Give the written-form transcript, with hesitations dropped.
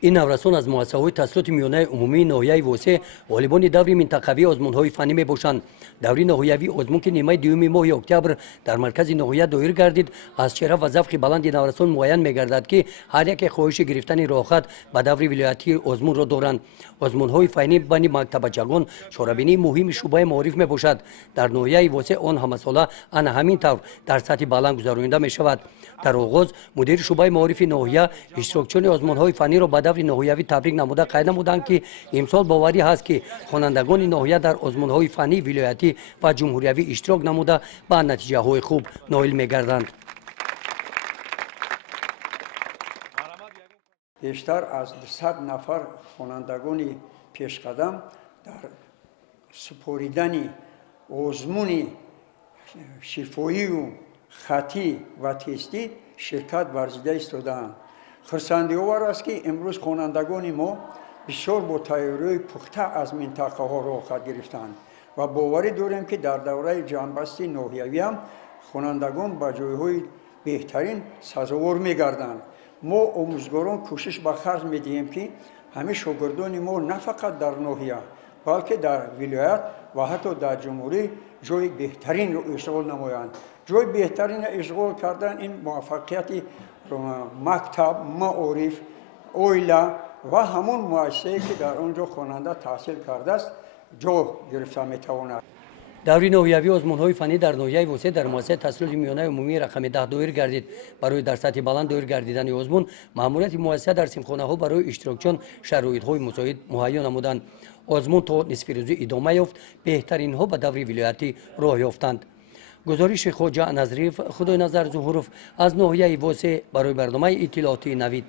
این نوسان از مؤسسه‌های تحصیلات میانه عمومی ناحیه واسه غالبان دوری منطقوی آزمون‌های فنی میباشند. دوری ناحیوی آزمون که نیمه دوم ماه اکتبر در مرکز ناحیه دایر گردید، از شرف و ذوق بلند نوسان معین میگردد که هر یک خواهش گرفتن راحت به دوری ولایتی آزمون را دارند. آزمون‌های فنی بین مکتبچگان شورابینی مهم شعبه معارف میباشد. در ناحیه واسه آن همه ساله ان همین طور در سطح بلند گذرانده میشود. در آغاز مدیر شعبه معارف ناحیه اشتراکچیان آزمون‌های فنی را به دوری ناحیوی تبریک نموده قید نمودند که امسال باوری هست که خوانندگان ناحیه در آزمون‌های فنی ولایتی و جمهوریوی اشتراک نموده به نتیجه‌های خوب نائل می‌گردند. بیشتر از 200 نفر خوانندگان پیشقدم در سپاریدن آزمون شفاهی و خطی و تستی شرکت ورزیده ایستادند. خرسندی‌آور است که امروز خوانندگان ما بسیار با تیاری پخته از منطقه ها را خود گرفتند و باوری داریم که در دوره جنبستی ناحیوی هم خوانندگان به جایهای بهترین سزاوار می‌گردند. ما آموزگاران کوشش به خرج می‌دهیم که همه شاگردان ما نه فقط در ناحیه بلکه در ولایت و حتی در جمهوری جای بهترین را اشغال نمایند. جای بهترین اشغال کردن این موفقیت مکتب، معارف، اویلا و همون مؤسسه‌ای که در آنجا خواننده تحصیل کرده است جا گرفته می‌تواند. دوری ناحیوی آزمون‌های فنی در ناحیه وسط در مؤسسه تحصیلات میانه عمومی رقم 10 دایر گردید. برای در سطح بلند دایر گردیدن آزمون مأموریت مؤسسه در سیمخانه‌ها برای اشتراکچیان شرایط‌های مساعد مهیا نمودند. آزمون تا نصف روزی ادامه یافت، بهترین ها به دوری ولایتی راه یافتند. گزارش خواجه نظریف خدای نظر ظهورف از ناحیه واسه برای برنامه اطلاعاتی نوید.